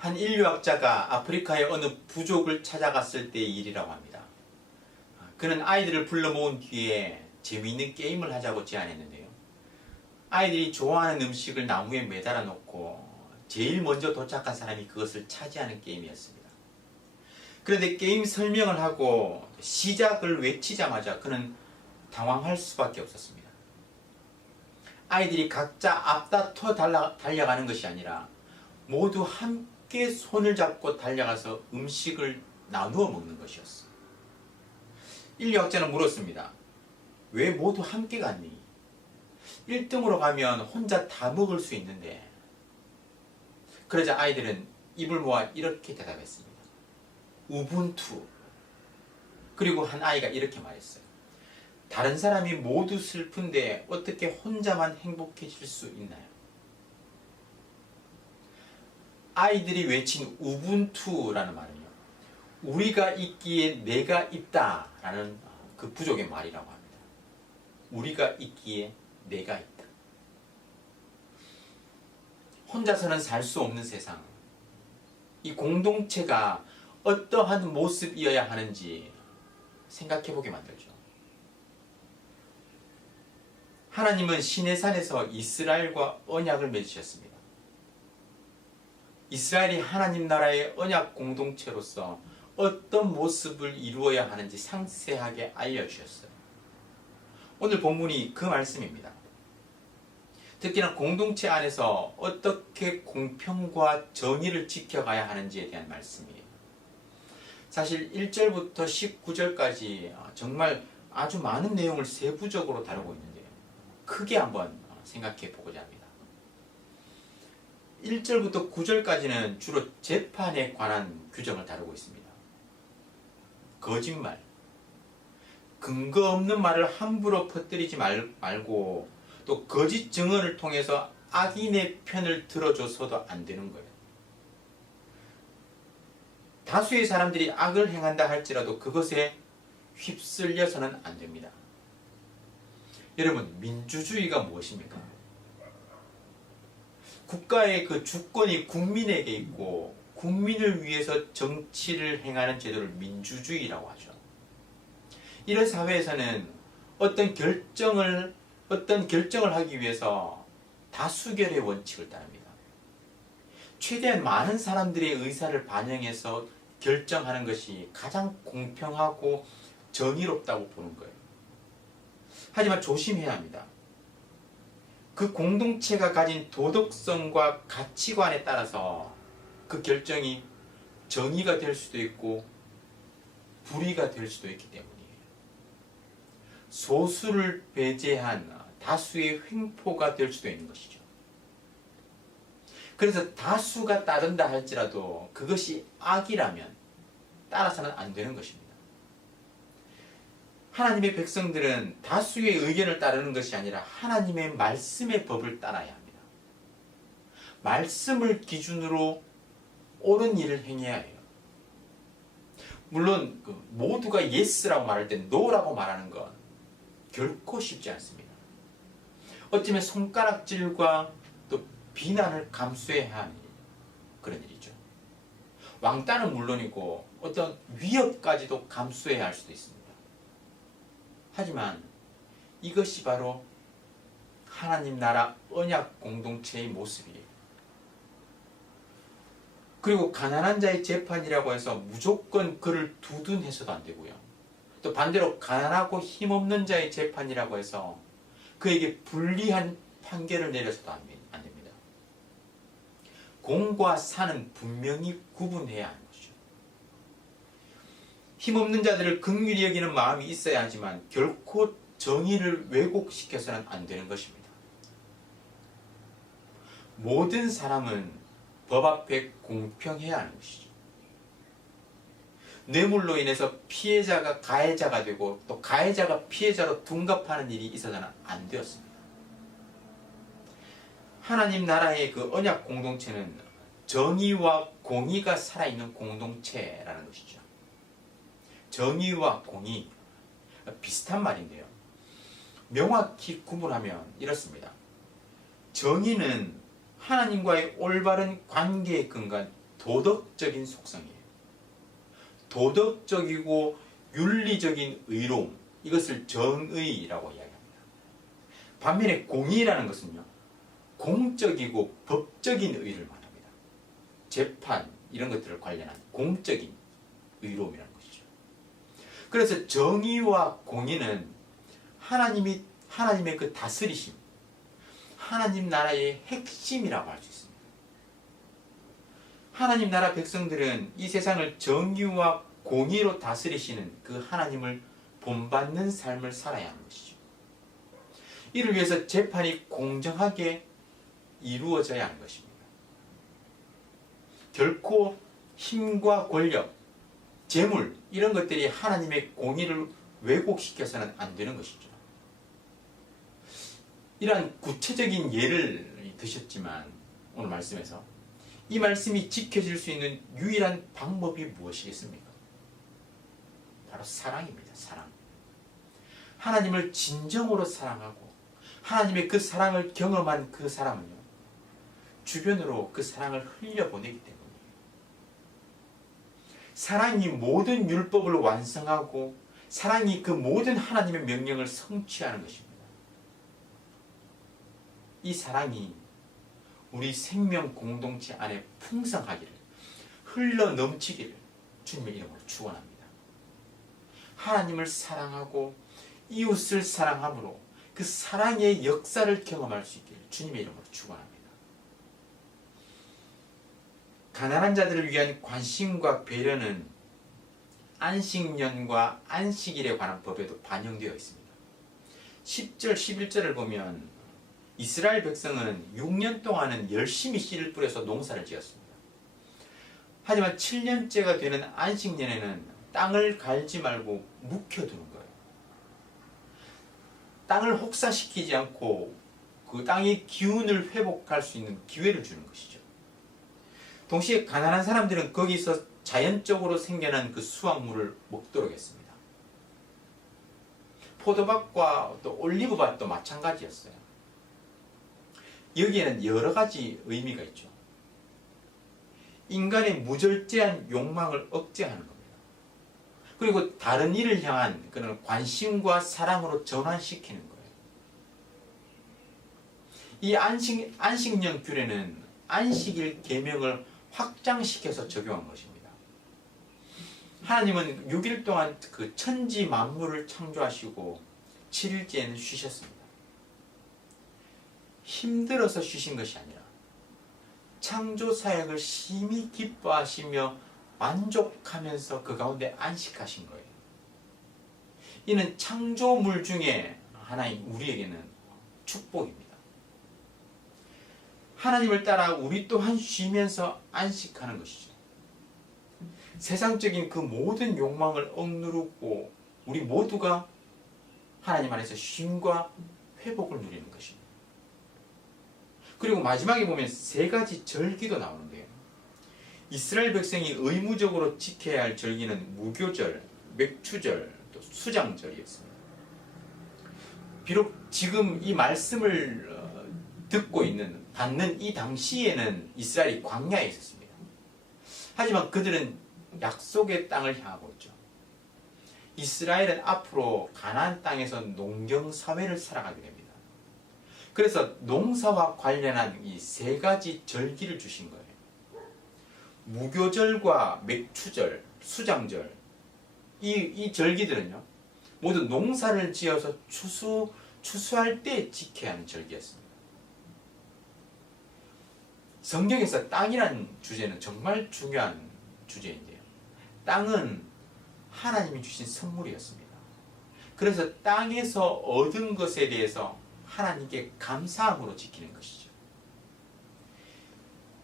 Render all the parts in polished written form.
한 인류학자가 아프리카의 어느 부족을 찾아갔을 때의 일이라고 합니다. 그는 아이들을 불러 모은 뒤에 재미있는 게임을 하자고 제안했는데요. 아이들이 좋아하는 음식을 나무에 매달아 놓고 제일 먼저 도착한 사람이 그것을 차지하는 게임이었습니다. 그런데 게임 설명을 하고 시작을 외치자마자 그는 당황할 수밖에 없었습니다. 아이들이 각자 앞다퉈 달려가는 것이 아니라 모두 함께 손을 잡고 달려가서 음식을 나누어 먹는 것이었어요. 인류학자는 물었습니다. 왜 모두 함께 갔니? 1등으로 가면 혼자 다 먹을 수 있는데. 그러자 아이들은 입을 모아 이렇게 대답했습니다. 우분투. 그리고 한 아이가 이렇게 말했어요. 다른 사람이 모두 슬픈데 어떻게 혼자만 행복해질 수 있나요? 아이들이 외친 우분투라는 말은요, 우리가 있기에 내가 있다라는 그 부족의 말이라고 합니다. 우리가 있기에 내가 있다. 혼자서는 살 수 없는 세상, 이 공동체가 어떠한 모습이어야 하는지 생각해보게 만들죠. 하나님은 시내산에서 이스라엘과 언약을 맺으셨습니다. 이스라엘이 하나님 나라의 언약 공동체로서 어떤 모습을 이루어야 하는지 상세하게 알려주셨어요. 오늘 본문이 그 말씀입니다. 특히나 공동체 안에서 어떻게 공평과 정의를 지켜가야 하는지에 대한 말씀이에요. 사실 1절부터 19절까지 정말 아주 많은 내용을 세부적으로 다루고 있는데요. 크게 한번 생각해 보고자 합니다. 1절부터 9절까지는 주로 재판에 관한 규정을 다루고 있습니다. 거짓말, 근거 없는 말을 함부로 퍼뜨리지 말고 또 거짓 증언을 통해서 악인의 편을 들어줘서도 안 되는 거예요. 다수의 사람들이 악을 행한다 할지라도 그것에 휩쓸려서는 안 됩니다. 여러분, 민주주의가 무엇입니까? 국가의 그 주권이 국민에게 있고 국민을 위해서 정치를 행하는 제도를 민주주의라고 하죠. 이런 사회에서는 어떤 결정을 하기 위해서 다수결의 원칙을 따릅니다. 최대한 많은 사람들의 의사를 반영해서 결정하는 것이 가장 공평하고 정의롭다고 보는 거예요. 하지만 조심해야 합니다. 그 공동체가 가진 도덕성과 가치관에 따라서 그 결정이 정의가 될 수도 있고 불의가 될 수도 있기 때문이에요. 소수를 배제한 다수의 횡포가 될 수도 있는 것이죠. 그래서 다수가 따른다 할지라도 그것이 악이라면 따라서는 안 되는 것입니다. 하나님의 백성들은 다수의 의견을 따르는 것이 아니라 하나님의 말씀의 법을 따라야 합니다. 말씀을 기준으로 옳은 일을 행해야 해요. 물론 모두가 yes라고 말할 때 no라고 말하는 건 결코 쉽지 않습니다. 어쩌면 손가락질과 또 비난을 감수해야 하는 그런 일이죠. 왕따는 물론이고 어떤 위협까지도 감수해야 할 수도 있습니다. 하지만 이것이 바로 하나님 나라 언약 공동체의 모습이에요. 그리고 가난한 자의 재판이라고 해서 무조건 그를 두둔해서도 안 되고요. 또 반대로 가난하고 힘없는 자의 재판이라고 해서 그에게 불리한 판결을 내려서도 안 됩니다. 공과 사는 분명히 구분해야 하는 것이죠. 힘없는 자들을 긍휼히 여기는 마음이 있어야 하지만 결코 정의를 왜곡시켜서는 안 되는 것입니다. 모든 사람은 법 앞에 공평해야 하는 것이죠. 뇌물로 인해서 피해자가 가해자가 되고 또 가해자가 피해자로 둔갑하는 일이 있어서는 안 되었습니다. 하나님 나라의 그 언약 공동체는 정의와 공의가 살아있는 공동체라는 것이죠. 정의와 공의, 비슷한 말인데요. 명확히 구분하면 이렇습니다. 정의는 하나님과의 올바른 관계의 근간, 도덕적인 속성이에요. 도덕적이고 윤리적인 의로움, 이것을 정의라고 이야기합니다. 반면에 공의라는 것은요, 공적이고 법적인 의를 말합니다. 재판 이런 것들을 관련한 공적인 의로움이라는 것이죠. 그래서 정의와 공의는 하나님의 그 다스리심, 하나님 나라의 핵심이라고 할 수 있습니다. 하나님 나라 백성들은 이 세상을 정의와 공의로 다스리시는 그 하나님을 본받는 삶을 살아야 하는 것이죠. 이를 위해서 재판이 공정하게 이루어져야 하는 것입니다. 결코 힘과 권력, 재물 이런 것들이 하나님의 공의를 왜곡시켜서는 안 되는 것이죠. 이러한 구체적인 예를 드셨지만 오늘 말씀에서 이 말씀이 지켜질 수 있는 유일한 방법이 무엇이겠습니까? 바로 사랑입니다. 사랑. 하나님을 진정으로 사랑하고 하나님의 그 사랑을 경험한 그 사람은요, 주변으로 그 사랑을 흘려보내기 때문이에요. 사랑이 모든 율법을 완성하고 사랑이 그 모든 하나님의 명령을 성취하는 것입니다. 이 사랑이 우리 생명 공동체 안에 풍성하기를, 흘러 넘치기를 주님의 이름으로 축원합니다. 하나님을 사랑하고 이웃을 사랑함으로 그 사랑의 역사를 경험할 수 있기를 주님의 이름으로 축원합니다. 가난한 자들을 위한 관심과 배려는 안식년과 안식일에 관한 법에도 반영되어 있습니다. 10절, 11절을 보면 이스라엘 백성은 6년 동안은 열심히 씨를 뿌려서 농사를 지었습니다. 하지만 7년째가 되는 안식년에는 땅을 갈지 말고 묵혀두는 거예요. 땅을 혹사시키지 않고 그 땅의 기운을 회복할 수 있는 기회를 주는 것이죠. 동시에 가난한 사람들은 거기서 자연적으로 생겨난 그 수확물을 먹도록 했습니다. 포도밭과 또 올리브밭도 마찬가지였어요. 여기에는 여러 가지 의미가 있죠. 인간의 무절제한 욕망을 억제하는 겁니다. 그리고 다른 일을 향한 그런 관심과 사랑으로 전환시키는 거예요. 이 안식년 규례는 안식일 계명을 확장시켜서 적용한 것입니다. 하나님은 6일 동안 그 천지 만물을 창조하시고 7일째에는 쉬셨습니다. 힘들어서 쉬신 것이 아니라 창조 사역을 심히 기뻐하시며 만족하면서 그 가운데 안식하신 거예요. 이는 창조물 중에 하나인 우리에게는 축복입니다. 하나님을 따라 우리 또한 쉬면서 안식하는 것이죠. 세상적인 그 모든 욕망을 억누르고 우리 모두가 하나님 안에서 쉼과 회복을 누리는 것입니다. 그리고 마지막에 보면 세 가지 절기도 나오는데요. 이스라엘 백성이 의무적으로 지켜야 할 절기는 무교절, 맥추절, 또 수장절이었습니다. 비록 지금 이 말씀을 받는 이 당시에는 이스라엘이 광야에 있었습니다. 하지만 그들은 약속의 땅을 향하고 있죠. 이스라엘은 앞으로 가나안 땅에서 농경 사회를 살아가게 됩니다. 그래서 농사와 관련한 이 세 가지 절기를 주신 거예요. 무교절과 맥추절, 수장절, 이 절기들은요, 모두 농사를 지어서 추수할 때 지켜야 하는 절기였습니다. 성경에서 땅이라는 주제는 정말 중요한 주제인데요. 땅은 하나님이 주신 선물이었습니다. 그래서 땅에서 얻은 것에 대해서 하나님께 감사함으로 지키는 것이죠.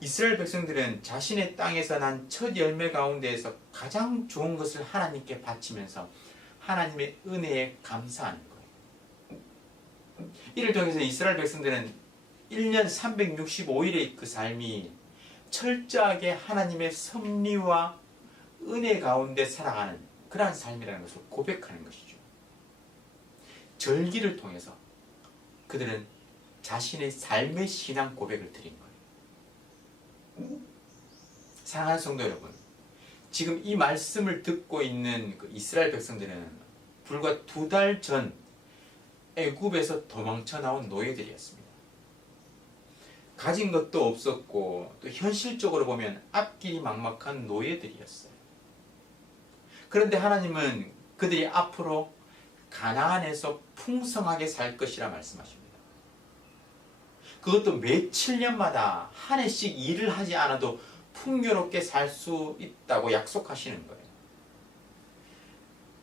이스라엘 백성들은 자신의 땅에서 난 첫 열매 가운데에서 가장 좋은 것을 하나님께 바치면서 하나님의 은혜에 감사하는 거예요. 이를 통해서 이스라엘 백성들은 1년 365일의 그 삶이 철저하게 하나님의 섭리와 은혜 가운데 살아가는 그러한 삶이라는 것을 고백하는 것이죠. 절기를 통해서 그들은 자신의 삶의 신앙 고백을 드린 거예요. 사랑하는 성도 여러분, 지금 이 말씀을 듣고 있는 그 이스라엘 백성들은 불과 2달 전 애굽에서 도망쳐 나온 노예들이었습니다. 가진 것도 없었고 또 현실적으로 보면 앞길이 막막한 노예들이었어요. 그런데 하나님은 그들이 앞으로 가나안에서 풍성하게 살 것이라 말씀하십니다. 그것도 매 7년마다 한 해씩 일을 하지 않아도 풍요롭게 살 수 있다고 약속하시는 거예요.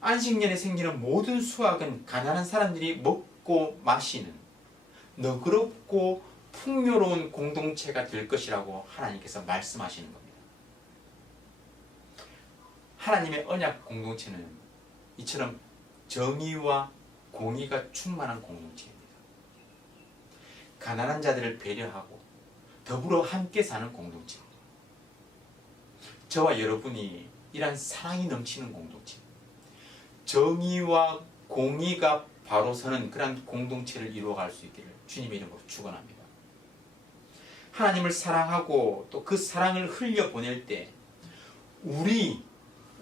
안식년에 생기는 모든 수확은 가난한 사람들이 먹고 마시는 너그럽고 풍요로운 공동체가 될 것이라고 하나님께서 말씀하시는 겁니다. 하나님의 언약 공동체는 이처럼 정의와 공의가 충만한 공동체입니다. 가난한 자들을 배려하고 더불어 함께 사는 공동체입니다. 저와 여러분이 이러한 사랑이 넘치는 공동체, 정의와 공의가 바로 서는 그런 공동체를 이루어갈 수 있기를 주님의 이름으로 축원합니다. 하나님을 사랑하고 또 그 사랑을 흘려보낼 때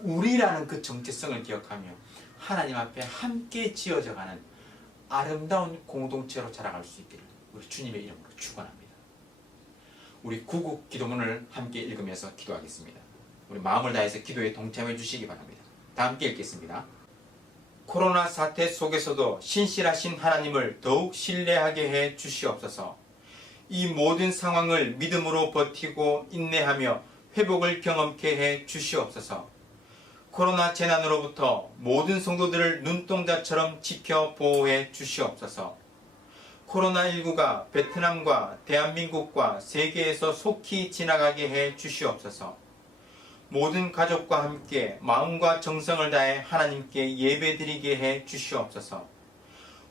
우리라는 그 정체성을 기억하며 하나님 앞에 함께 지어져가는 아름다운 공동체로 자라갈 수 있기를 우리 주님의 이름으로 축원합니다. 우리 구국 기도문을 함께 읽으면서 기도하겠습니다. 우리 마음을 다해서 기도에 동참해 주시기 바랍니다. 다 함께 읽겠습니다. 코로나 사태 속에서도 신실하신 하나님을 더욱 신뢰하게 해 주시옵소서. 이 모든 상황을 믿음으로 버티고 인내하며 회복을 경험케 해 주시옵소서. 코로나 재난으로부터 모든 성도들을 눈동자처럼 지켜 보호해 주시옵소서. 코로나19가 베트남과 대한민국과 세계에서 속히 지나가게 해 주시옵소서. 모든 가족과 함께 마음과 정성을 다해 하나님께 예배드리게 해 주시옵소서.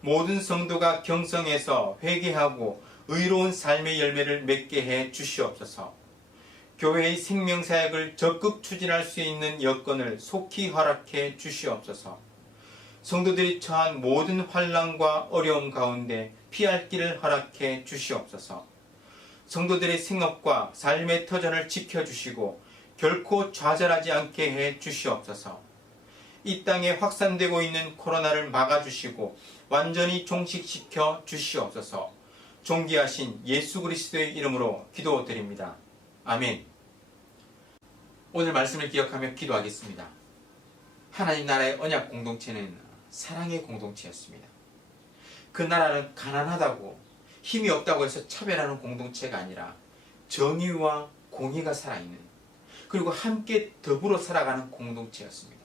모든 성도가 경성에서 회개하고 의로운 삶의 열매를 맺게 해 주시옵소서. 교회의 생명사역을 적극 추진할 수 있는 여건을 속히 허락해 주시옵소서. 성도들이 처한 모든 환난과 어려움 가운데 피할 길을 허락해 주시옵소서. 성도들의 생업과 삶의 터전을 지켜주시고 결코 좌절하지 않게 해 주시옵소서. 이 땅에 확산되고 있는 코로나를 막아주시고 완전히 종식시켜 주시옵소서. 존귀하신 예수 그리스도의 이름으로 기도드립니다. 아멘. 오늘 말씀을 기억하며 기도하겠습니다. 하나님 나라의 언약 공동체는 사랑의 공동체였습니다. 그 나라는 가난하다고 힘이 없다고 해서 차별하는 공동체가 아니라 정의와 공의가 살아있는 그리고 함께 더불어 살아가는 공동체였습니다.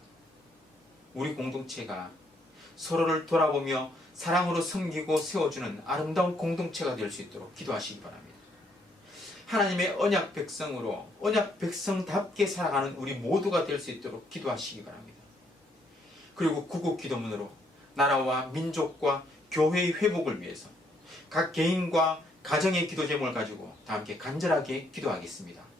우리 공동체가 서로를 돌아보며 사랑으로 섬기고 세워주는 아름다운 공동체가 될 수 있도록 기도하시기 바랍니다. 하나님의 언약 백성으로 언약 백성답게 살아가는 우리 모두가 될 수 있도록 기도하시기 바랍니다. 그리고 구국 기도문으로 나라와 민족과 교회의 회복을 위해서 각 개인과 가정의 기도 제목을 가지고 다 함께 간절하게 기도하겠습니다.